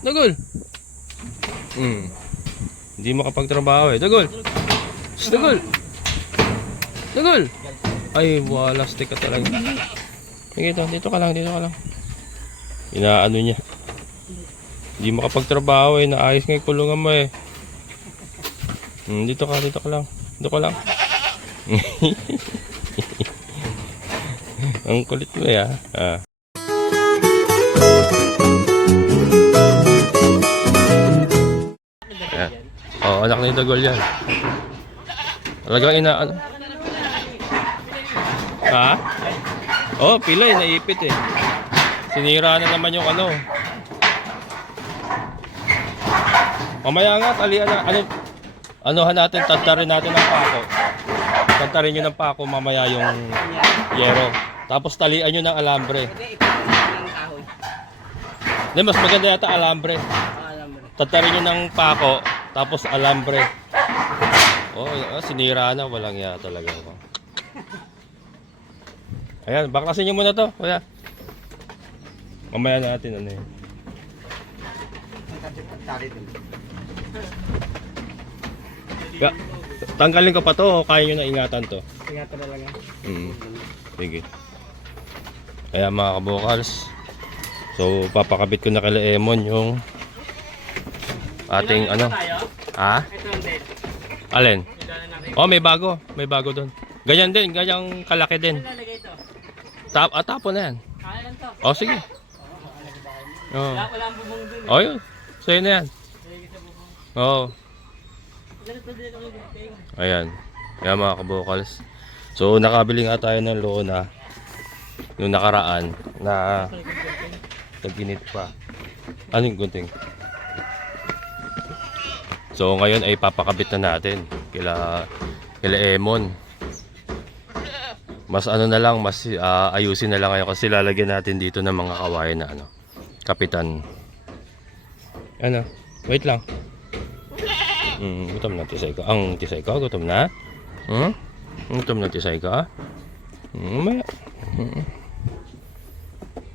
Dagol. Hmm. Hindi makapagtrabaho eh. Dagol. Dagol. Dagol. Ay, wala. Stick ka talaga. Dito. Dito ka lang. Dito ka lang. Inaano niya. Hindi makapagtrabaho eh. Naayos nga yung kulungan mo eh. Hmm, dito ka. Dito ka lang. Dito ka lang. Ang kulit mo eh ah. ah. Oo, anak ni Dagol yan. Talagang ina... Ano? Ha? Oh, pilay, naipit eh. Sinira na naman yung ano. Mamaya nga, talian na. Ano, anuhan natin, tantarin natin ng pako. Tantarin nyo ng pako mamaya yung yero. Tapos talian nyo ng alambre. Hindi, mas maganda yata alambre. Tantarin nyo ng pako, tapos alambre. Oh, ah, sinira na. Walang ya talaga. Oh. Ayan, baklasin nyo muna to. Kuya. Mamaya natin ano yun. Ba, tanggalin ko pa to o kaya nyo na ingatan to? Ingatan na lang yan. Mm. Sige. Kaya mga kabokals, so papakabit ko na kay Emon yung ating ano. Ha? Alin? Oh, may bago. May bago doon. Ganyan din, ganyang kalaki din. Ito. Tap, ah, tapon na yan. To. Oh, sige. Oh. Wala, ang bubong dun. Oh, yun. Sa'yo na yan. Oo. Bubong. Ayan. Ayan mga kabokals. So, nakabili nga tayo ng lona nung nakaraan na taginit pa. Anong gunting? So, ngayon ay papakabit na natin kila, kila Emon. Mas ano na lang, mas ah, ayusin na lang ngayon kasi lalagyan natin dito ng mga kawayan na ano, kapitan. Ano? Wait lang. Mm, gutom na tisay ka. Ang tisay ka, gutom na? Hmm? Gutom na tisay ka? Hmm, maya. Hmm.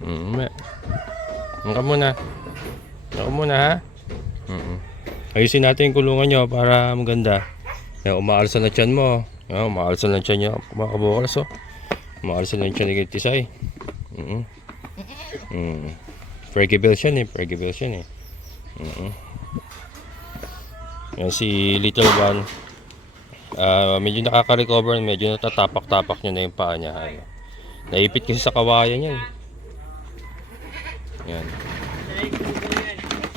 Hmm, maya. Ano ka muna? Ka muna ha? Ayusin natin yung kulungan nyo para maganda. Yan, umaalsa na tiyan mo. Yan, umaalsa na tiyan nyo. Mga kabukas oh. Umaalsa na tiyan ni tisay. Hmm. Hmm. Pregibel siya eh. Pregibel siya eh. Hmm. Yan si Little One. Ah, medyo nakaka-recover, medyo natatapak-tapak niya na yung paa niya. Ano. Naipit kasi sa kawayan niya. eh. Yan. Yan.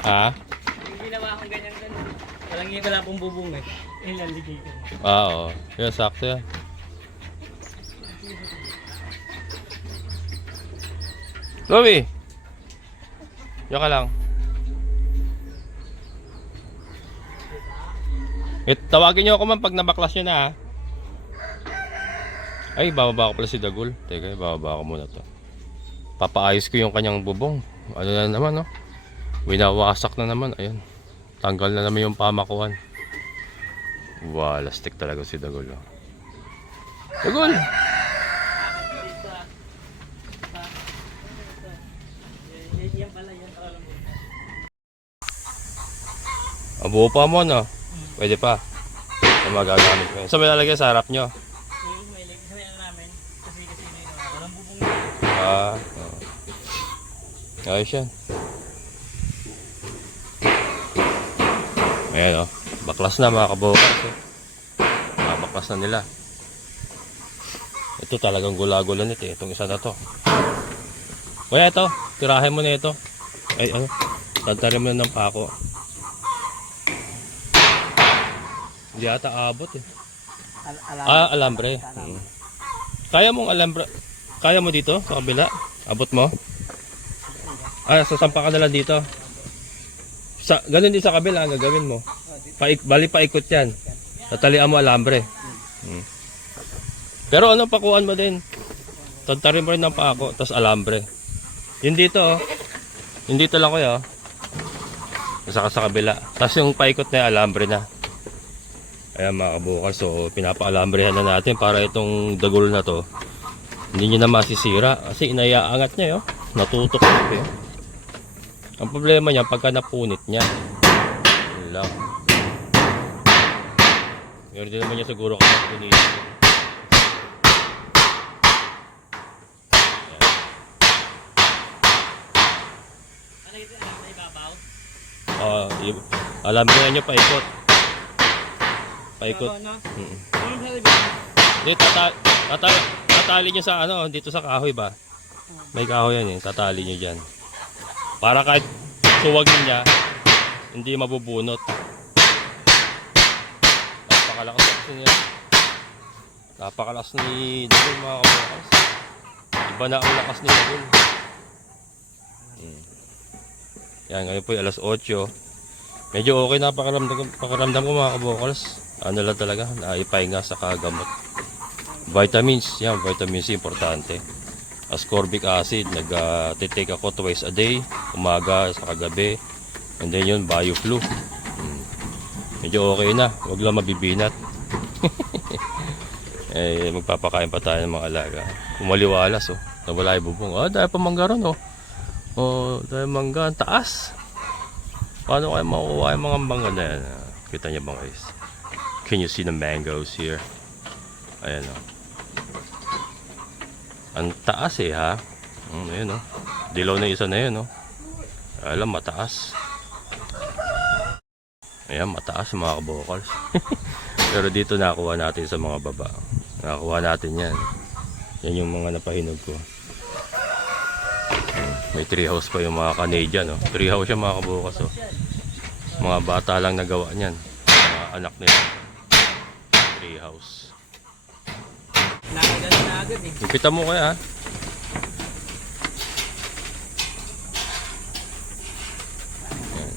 Ha? Yung ginawa kong ganyan dun. Walang yung wala pong bubong eh. Yung lalagay ko. Ah, oo. Yan, sakto yan. Louie! Diyan ka lang. Eh, tawagin niyo ako man pag nabaklas niyo na ha. Ay, bababa ko pala si Dagul. Teka, bababa ko muna to. Papaayos ko yung kanyang bubong. Ano na naman, no? Winawasak na naman. Ayun. Tanggal na naman yung pamakuan. Stick talaga si Dagul. Oh. Dagul! Dito ah. Pa. Yan- Yan yan. Abuo pa mo, no? Pwede pa. Sa magagamit ko. yun. Sa may lalagay sa harap nyo. Yung may leg. Isa yan namin. Kasi kasi may uh, walang bubong yan. Ah, oo. Ayos yan. Ayan, oh. Baklas na mga kabukas. Eh. Mga baklas na nila. Ito talagang gula-gula nito eh. Itong isa na to. Kuya, ito. Tirahin mo na ito. Ay, ano? Tantarin mo na ng pako. Hindi ata abot eh. Al alam. Ah, alambre. Hmm. Kaya mong alambre. Kaya mo dito sa kabila? Abot mo? Ah, sasampa ka na lang dito. Sa, ganun din sa kabila, ang gagawin mo. Paik, bali paikot yan. Tatalian mo alambre. Hmm. Pero ano pakuan mo din? Tantarin mo rin ng paako, tapos alambre. Yun dito, oh. Yun dito lang kuya, oh. Saka sa kabila. Tapos yung paikot na yung alambre na. Ayan mga kabukal, so pinapaalambrehan na natin para itong dagol na to hindi nyo na masisira kasi inayaangat niya yun. Natutok na yun. Ang problema niya, pagka napunit niya. Lang. Meron din naman niya siguro kung punit. Ibabaw? Ah, alam ko niyo paikot. Paikot. Mm. Dito, tata tatali, tatali niyo sa ano, dito sa kahoy ba? May kahoy yan eh, tatali niyo dyan. Para kahit suwagin niya, hindi mabubunot. Napakalakas niya. Napakalakas ni Dagol mga kabukas. Iba na ang lakas ni Dagol. Hmm. Yan, ngayon po alas 8. Medyo okay na pakiramdam, pakiramdam ko mga kabokals. Ano lang talaga, naipahinga sa kagamot. Vitamins, yan, vitamin C, importante. Ascorbic acid, nag-take ako twice a day, umaga, sa kagabi. And then yun, bioflu. Hmm. Medyo okay na, wag lang mabibinat. eh, magpapakain pa tayo ng mga alaga. Kumaliwalas, oh. Nawala yung bubong. Ah, dahil pa mangga ron, oh. Oh, dahil mangga, ang taas. Paano kayo makukuha yung mga mangga na yan? Ah, Kita niyo ba guys? Can you see the mangoes here? Ayan oh. Ang taas eh ha. Mm, ayun oh. Dilaw na isa na yun oh. Alam, mataas. Ayan, mataas mga kabokals. Pero dito nakuha natin sa mga baba. Nakuha natin yan. Yan yung mga napahinog ko. Mm, May treehouse pa yung mga Canadian oh. Treehouse siya mga kabukas oh. Mga bata lang nagawa niyan. Mga anak nila. Treehouse. Agad eh. Ipita mo kaya. Ayan.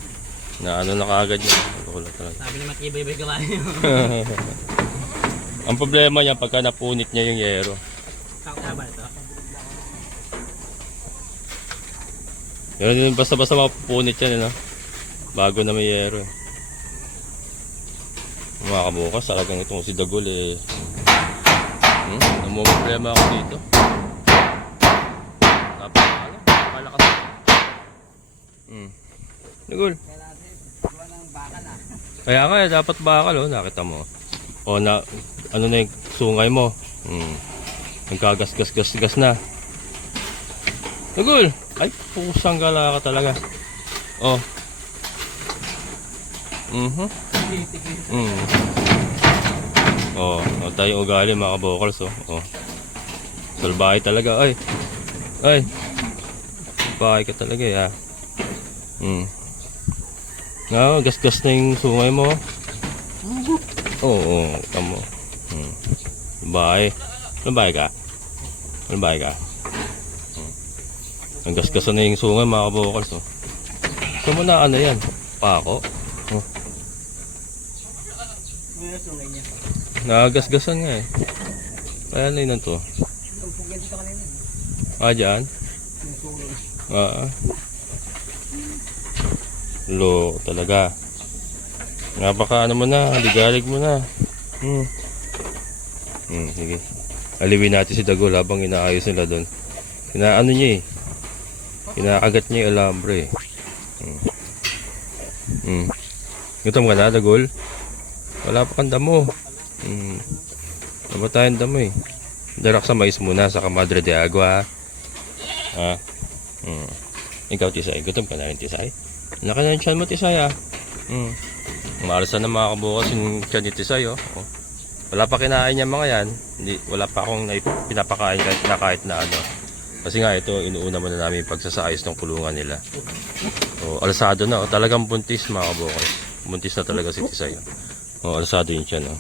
Na ano na kaagad niya. Wala talaga. Sabi ni matibay-bay gawain nyo. Ang problema niya pagka napunit niya yung yero. Sakta ba ito? Din basta-basta mapupunit yan, eh, no? Bago na may yero. Eh. Mga kabukas, talagang itong si Dagol eh. Hmm? Namumroblema ako dito. Napaka, ano? Napakalakas. Hmm. Dagol. Kaya nga, eh, dapat bakal, oh. Nakita mo. O, na, ano na yung sungay mo. Hmm. Nagkagas-gas-gas-gas na. Dagol! Ay, pusang gala ka talaga. Oh. Mhm. Mm. Oh, oh tayo ugali mga kabokals oh. Oh. Salbahay talaga. Ay. Ay. Salbahay ka talaga ya. Mm. Nga, gas-gas na yung sungay mo. Oo, oh, oh, tamo. Mm. Salbahay. Salbahay ka. Salbahay ka. Ang gasgasan na yung sungay mga kabokals oh. Mo na ano yan? Pako? Oh. Ano yung sungay niya? Nakagasgasan nga eh. Kaya na yun to. Ah, dyan? Ah. Lo, talaga. Napaka ano mo na, ligalig mo na. Hmm. Hmm, sige. Aliwin natin si Dagol habang inaayos nila doon. Inaano niya eh. Kinakagat niya yung alambre eh. Hmm. Hmm. Gutom ka na, Dagol? Wala pa kang damo. Hmm. Pa tayong damo eh. Darak sa mais muna sa Madre de Agua. Ha? Hmm. Ikaw, Tisay. Gutom ka na rin, Tisay? Laki na yung tiyan mo, Tisay, ah. Hmm. Umalas na mga kabukas yung tiyan ni Tisay, oh. oh. Wala pa kinain niya mga yan. Hindi, wala pa akong pinapakain kahit na kahit na ano. Kasi nga ito, inuuna muna namin pagsasayos ng kulungan nila. Oh, alasado na. Oh. Talagang buntis mga kabukas. Buntis na talaga si Tisay. Oh, alasado yun siya, no.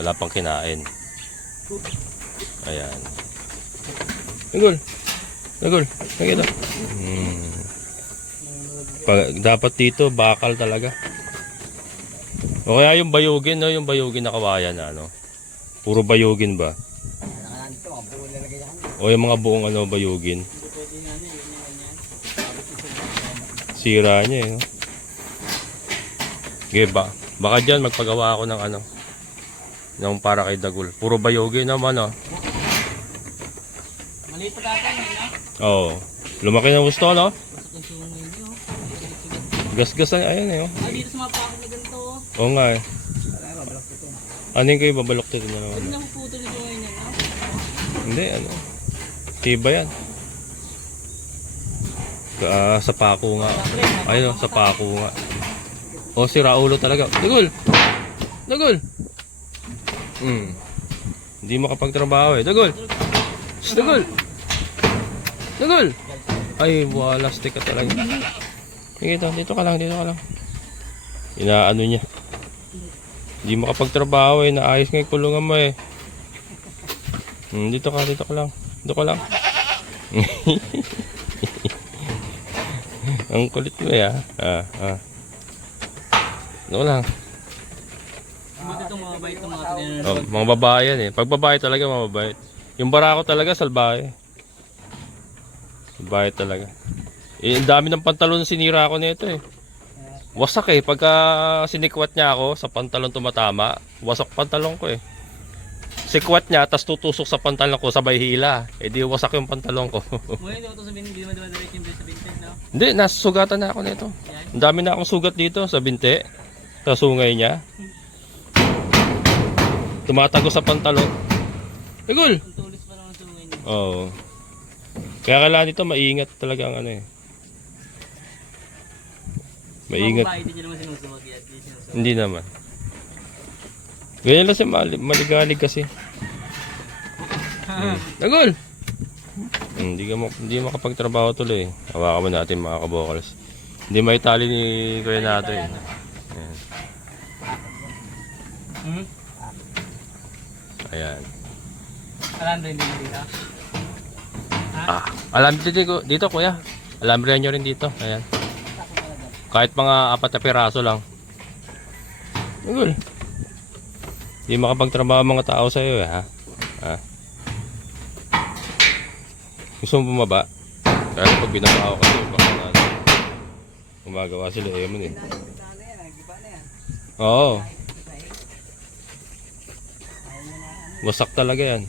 Wala pang kinain. Ayan. Nagol. Nagol. Nakita. Hmm. Pag, dapat dito, bakal talaga. O kaya yung bayugin, no? Yung bayugin na kawayan na, ano? Puro bayugin ba? O yung mga buong ano, bayugin. Sira niya, eh, no? Okay, ba? Baka dyan, magpagawa ako ng ano, ng para kay Dagul. Puro bayugin naman, oh. Maliit pa dati, no? Oo. Lumaki ng gusto, no? Yung Gasgasan, ayan eh. Oh. Ah, dito sa mga pakot na ganito. oh. Oo nga eh. To. Ano yung kayo babaloktot na Pwede naman? na puto dito ngayon yan, ha? Hindi, ano. Tiba yan. Ah, sa pako nga. Ayun, oh, sa pako nga. O, si Raulo talaga. Dagol! Dagol! Hmm. Hindi makapagtrabaho eh. Dagol! Dagol! Dagol! Ay, wala stick ka talaga. Sige, dito, dito ka lang, dito ka lang. Inaano niya. Hindi makapagtrabaho eh. Naayos nga yung kulungan mo eh. Hmm, dito ka, dito ka lang. Dito ka lang. Ang kulit mo ya. Ah, ah. Dito lang. Buti itong mga bait ng mga tinanong. Oh, mga babae yan eh. Pag babae talaga, mga babae. Yung barako talaga, salbahe. Salbahe talaga. Eh, ang dami ng pantalon sinira ako nito eh. Wasak eh. Pagka sinikwat niya ako sa pantalon tumatama, wasak pantalon ko eh. Sikwat niya, tas tutusok sa pantalon ko, sabay hila. Eh di wasak yung pantalon ko. Ngayon, hindi ito sabihin, hindi naman dumadiretso yung sa bintag, no? Hindi, nasugatan na ako nito. Ang dami na akong sugat dito sa binte. Sa sungay niya. Tumatago sa pantalon. Igol! Ang tulis pa naman sungay niya. Oo. Kaya kailangan nito maingat talaga ang ano eh. Maingat. babae, hindi naman sinusuwag yan. Hindi naman. Ganyan lang siya mali- maligalig kasi. Hmm. Nagol! Hmm, Hindi ka mo, hindi makapagtrabaho tuloy. Hawakan mo natin mga kabokals. Hindi maitali ni Kuya nato eh. Ayan. Hmm? Ayan. Alam rin din dito. Ah, alam dito, dito, dito kuya. Alam rin nyo rin dito. Ayan. Kahit mga apat na piraso lang. Nagol. Hindi makapagtrabaho mga tao sa iyo eh, ha? Ha? Gusto mo bumaba? Kasi pag binaba ako kasi baka na gumagawa sila eh eh. Oo. Wasak talaga yan.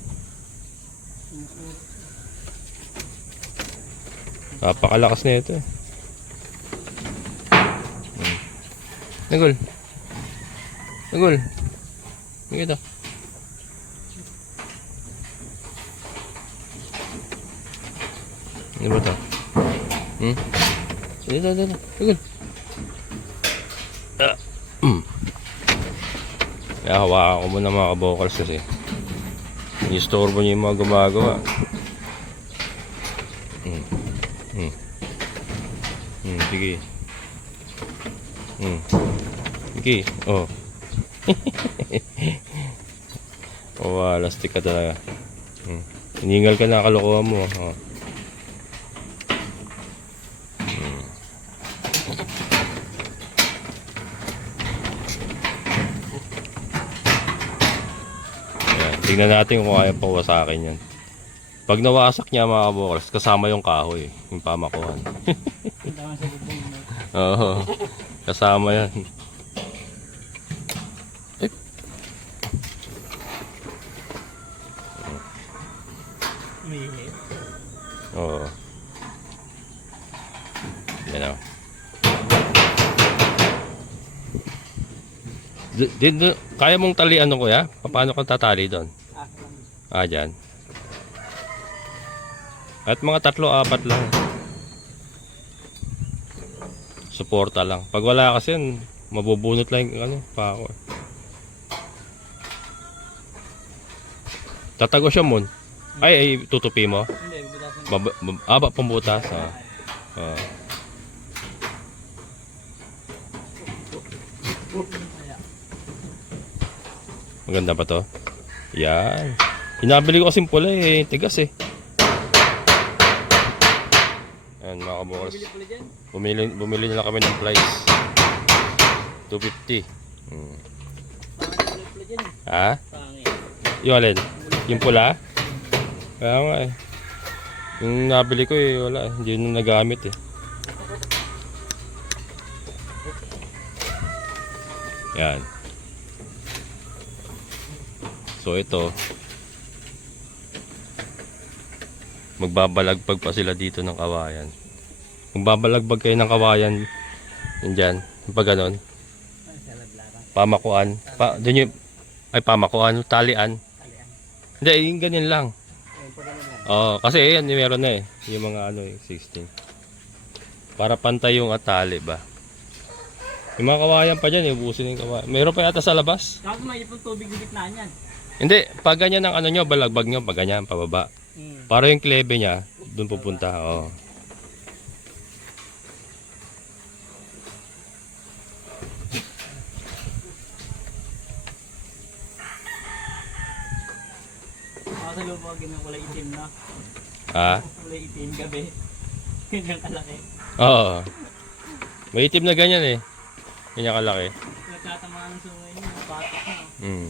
Napakalakas na ito. Hmm. Nagol. Nagol. Ito. Ano ba ito? Hmm? Dito, dito, dito. Nagol. Ah. Hmm. Kaya hawakan ko muna mga kabokals kasi. Ini-storbo niya yung mga gumagawa. Hmm. Hmm. Hmm, sige. Hmm. Sige, oh. oh, wow, lastik ka talaga. Hmm. Hiningal ka na kalokohan mo. Oh. Tingnan natin kung kaya pa sa akin yan. Pag nawasak niya mga kabokals, kasama yung kahoy, yung pamakuhan. Oo. Kasama yan. Oo. Yan o. D- di- di- kaya mong tali ano kuya? Paano kang tatali doon? Ah, lang. Ah, dyan. At mga tatlo, apat lang. Suporta lang. Pag wala kasi mabubunot lang yung ano, pa ako. Tatago siya mon. Ay, ay, tutupi mo. Hindi. Bab bab- ah, pambutas. Ah. Ah. Maganda ba to? Yan. Hinabili ko kasing pula eh. Tigas eh. Ayan mga dyan. Bumili, bumili na lang kami ng flies. 250. Hmm. Ha? Yung alin? Yung pula? Kaya nga eh. Yung nabili ko eh, wala eh. Hindi na nagamit eh. Yan. So ito. Magbabalagbag pa sila dito ng kawayan. Kung babalagbag kayo ng kawayan, Yun dyan. Pag ganon. Pamakuan. Pa, dun yung, ay pamakuan, talian. Hindi, yung ganyan lang. Oo, kasi yan, meron na eh. Yung mga ano eh, 16. Para pantay yung atali ba. Yung mga kawayan pa dyan, ubusin yung kawayan. Meron pa yata sa labas. Tapos may ipong tubig sa gitna niyan. Hindi, pag ganyan ang ano nyo, balagbag nyo, pag ganyan, pababa. Hmm. Para yung klebe niya, doon pupunta. Oo. Ako sa lubog, yung kulay itim na. Ah? Kulay itim, gabi. Ganyan kalaki. Oo. May itim na ganyan eh. Ganyan kalaki. Nagtatamaan ng sungay niya, patok na. Mm.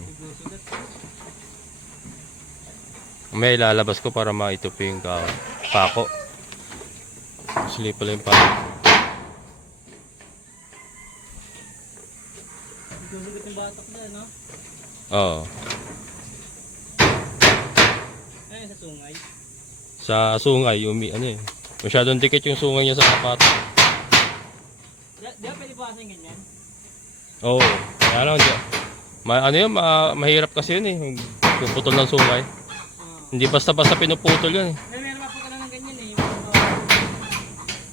May lalabas ko para maitupi yung pako. Sleep pala yung pako. Sigusugat yung batok na, no? Oo. Ayun, sa sungay. Sa sungay, umi, ano eh. Masyadong dikit yung sungay niya sa kapat. Di, ba pwede pasan ganyan? Oo. Kaya lang, ano yun, ma, mahirap kasi yun eh. Yung putol ng sungay. Hindi basta-basta pinuputol yun eh. Meron pa lang ng ganyan eh.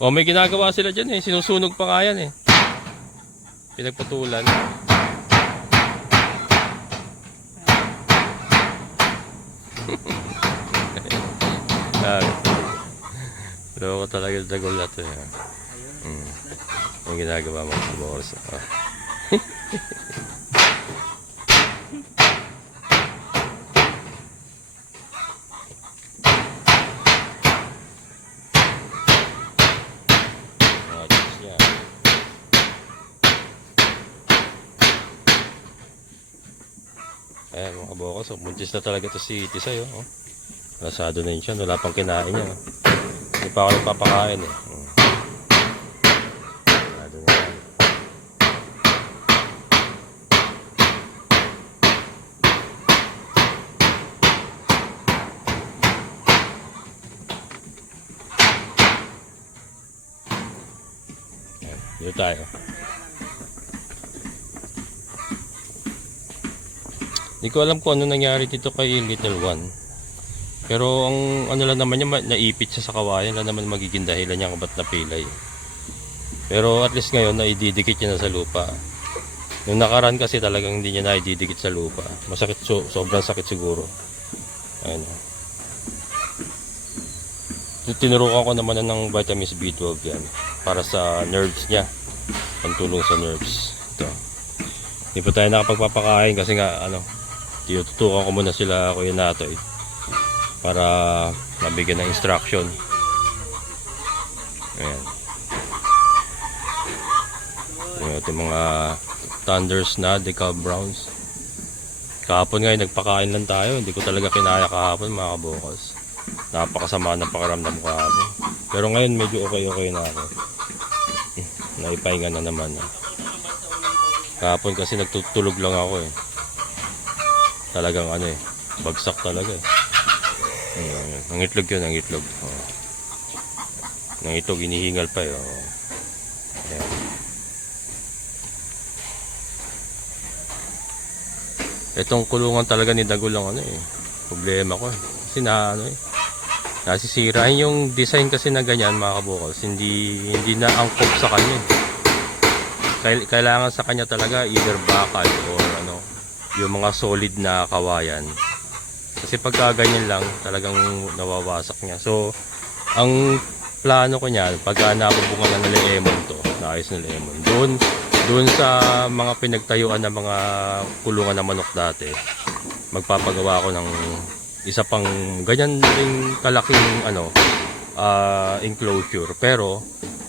O Oh, may ginagawa sila dyan eh. Sinusunog pa nga yan eh. Pinagpatulan. Ah. Loko talaga dagol na to eh. Mm. Ang ginagawa mo sa boros. Ah. Mga Diyos niya. Ayan mga kabokos, oh, buntis na talaga to si Tisay oh. Nasado na yun siya, wala pang kinain niya. oh. Hindi pa ako nagpapakain eh. Mm. Na yan. Ayan, Dito tayo. Hindi ko alam kung ano nangyari dito kay Little One. Pero ang ano lang naman niya, naipit siya sa kawayan. Wala naman magiging dahilan niya kung ba't napilay. Pero at least ngayon, naididikit niya na sa lupa. Nung nakaraan kasi talagang hindi niya naididikit sa lupa. Masakit, so, sobrang sakit siguro. Ayun. Tinurukan ko naman na ng vitamins B12 yan. Para sa nerves niya. Pantulong sa nerves. Ito. Hindi pa tayo nakapagpapakain kasi nga ano, tinututukan ko muna sila Kuya Natoy para mabigyan ng instruction. Ayan. Yung ating mga Thunders na decal browns. Kahapon ngayon nagpakain lang tayo. Hindi ko talaga kinaya kahapon mga kabukos. Napakasama ng pakiramdam kahapon. Pero ngayon medyo okay-okay na ako. Naipahinga na naman. ah. Kahapon kasi nagtutulog lang ako eh. Talagang ano eh, bagsak talaga eh. Ayan, ang itlog yun, ang itlog. Oh. Ang itlog, inihingal pa eh. Oh. Ayan. Itong kulungan talaga ni Dagol ang ano eh. Problema ko. Kasi na ano eh. Nasisira yung design kasi na ganyan mga kabukos. Hindi, hindi na angkop sa kanya eh. Kail- kailangan sa kanya talaga either bakal ano yung mga solid na kawayan. Kasi pagka ganyan lang talagang nawawasak niya. So ang plano ko niyan pagka nabubungan na ng lemon to naayos na lemon. Doon doon sa mga pinagtayuan ng mga kulungan ng manok dati magpapagawa ako ng isa pang ganyan ding kalaking ano ah, enclosure. Pero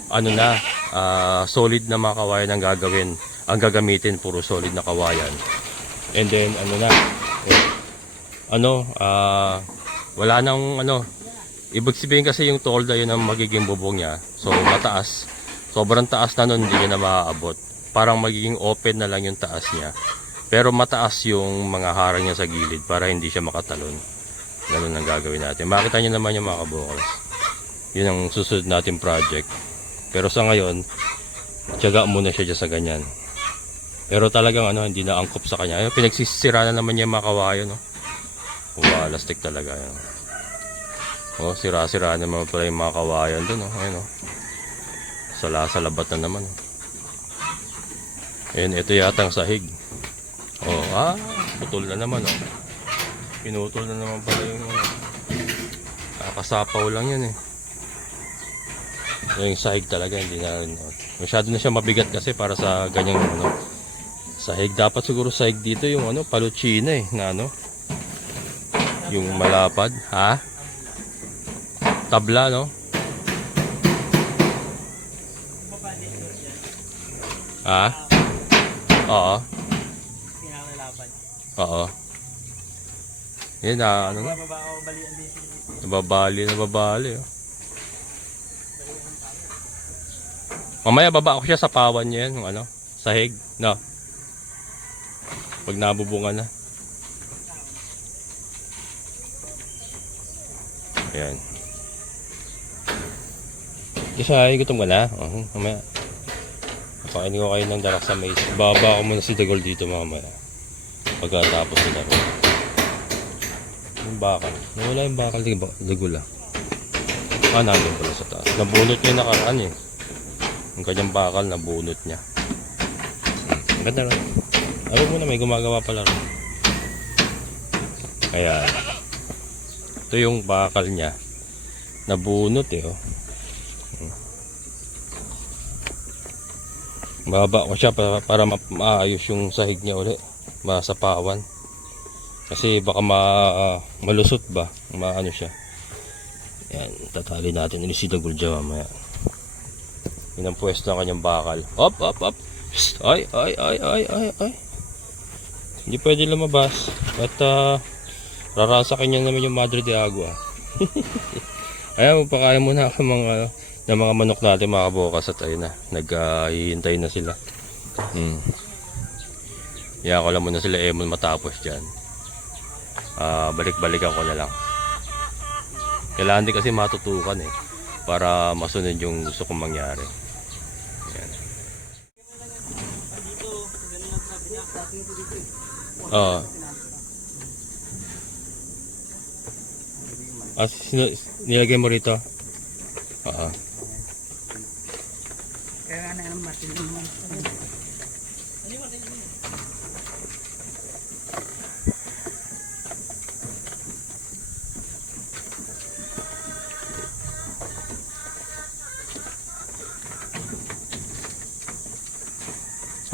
ano na ah, solid na mga kawayan ang gagawin. Ang gagamitin puro solid na kawayan and then ano na eh, ano ah, wala nang ano ibig sabihin kasi yung tolda yun ang magiging bubong niya. So mataas. Sobrang taas na nun hindi niya na maaabot. Parang magiging open na lang yung taas niya. Pero mataas yung mga harang niya sa gilid para hindi siya makatalon. Ganun ang gagawin natin. Makita niyo naman yung mga kabukals yun ang susunod natin project. Pero sa ngayon tiyaga muna siya dyan sa ganyan. Pero talagang ano, hindi na angkop sa kanya. Ayun, pinagsisira na naman niya yung mga kawayan, no? Walastik talaga yan. Oh, sira-sira naman pala yung mga kawayan doon, oh. Ayun, oh. Sala sa labat na naman. oh. Ayun, ito yata ang sahig. Oh, ah, putol na naman, oh. Pinutol na naman pala yung ano. Kakasapaw lang yan, eh. Yung sahig talaga, hindi na rin. Masyado na siya mabigat kasi para sa ganyang ano. Sahig dapat siguro sahig dito yung ano, paluchina eh, na ano. Yung malapad, ha? Tabla, no? Ha? Oo. Oo. Yan na, ano na. Nababali, nababali. Oh. Mamaya baba ako siya sa pawan niya yan, ano, sahig, no. Pag nabubungan na. Ayan. Isa, gutom ka na? Oo, mamaya. Pakainin ko kayo ng darak sa mais. Baba ko muna si Dagol dito mamaya. Pagkatapos ni Dagol. Yung bakal. Nawala yung bakal ba? Dagol ah. Ah, nandun pala sa taas. Nabunot niya nakaraan eh. Yung kanyang bakal, nabunot niya. Ang ganda rin. Alam mo na, may gumagawa pala rin. Kaya, ito yung bakal niya. Nabunot eh, oh. Baba ko siya para, para ma- maayos yung sahig niya ulit. Masapawan. Kasi baka ma, malusot ba? Maano siya. Yan, tatali natin. Ini si Dagul dyan mamaya. Yun ang pwesto ng kanyang bakal. Op, op, op. Psst. Ay, ay, ay, ay, ay, ay. Hindi pwede lumabas. At uh, rarasakin niya naman yung Madre de Agua. Ayan, magpakain muna ako mga, ng mga manok natin mga kabukas at ayun na. Naghihintay na sila. Hmm. Yan ko lang muna sila Emon matapos dyan. Ah, balik-balikan ko na lang. Kailangan din kasi matutukan eh. Para masunod yung gusto kong mangyari. Yan. Dito, ganun lang sabi niya. Dati ko dito. Oo. Sino- nilagay mo rito? Oo. Kaya na ang matin naman.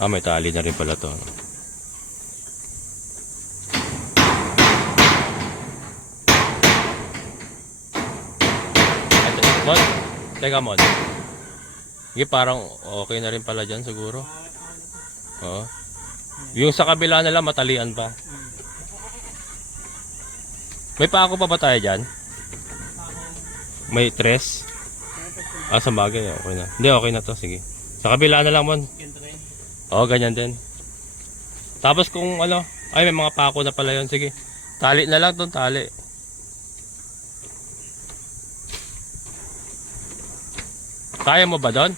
Ah, may tali na rin pala to. Ito, Mon, teka Mon. Sige, parang okay na rin pala dyan siguro. Oo. Yung sa kabila na lang, matalian pa. May pako pa ba tayo dyan? May tres? Ah, sa bagay, okay na. Hindi, okay na to, sige. Sa kabila na lang, Mon. Oo, ganyan din. Tapos kung ano, ay may mga pako na pala yun. Sige, tali na lang tong tali. Kaya mo ba doon?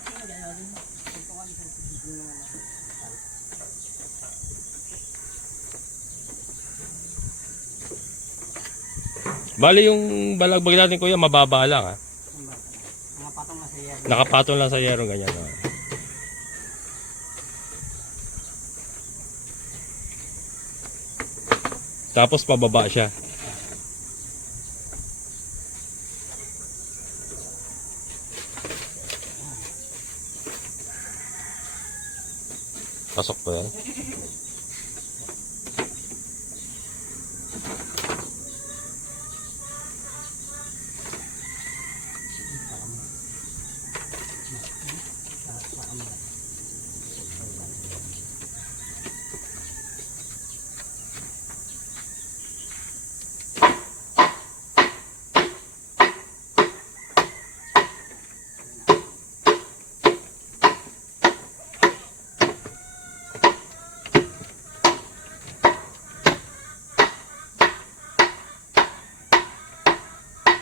Bali yung balagbag natin kuya, mababa lang ha. Mga patong na sa iya. Nakapatong lang sa yero ganyan. ah. Tapos pababa siya. Pasok pa yan.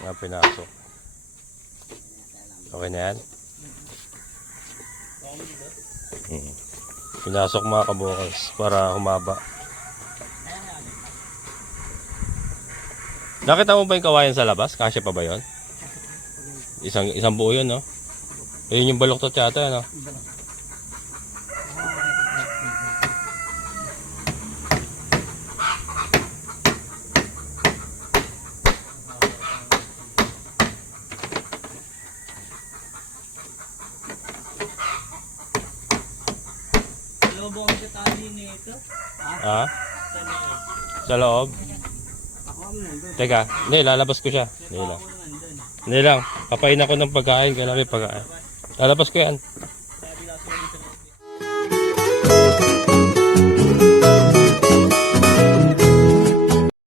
Nga pinasok. Okay na yan? Okay, Mm. Pinasok mga kabukas para humaba. Nakita mo ba yung kawayan sa labas? Kasya pa ba yon? Isang isang buo yun, no? Ayun yung baloktot yata, no? Sa loob? Teka, hindi, lalabas ko siya. Hindi lang. Hindi lang. Papain ako ng pagkain, kailangan may pagkain. Lalabas ko yan.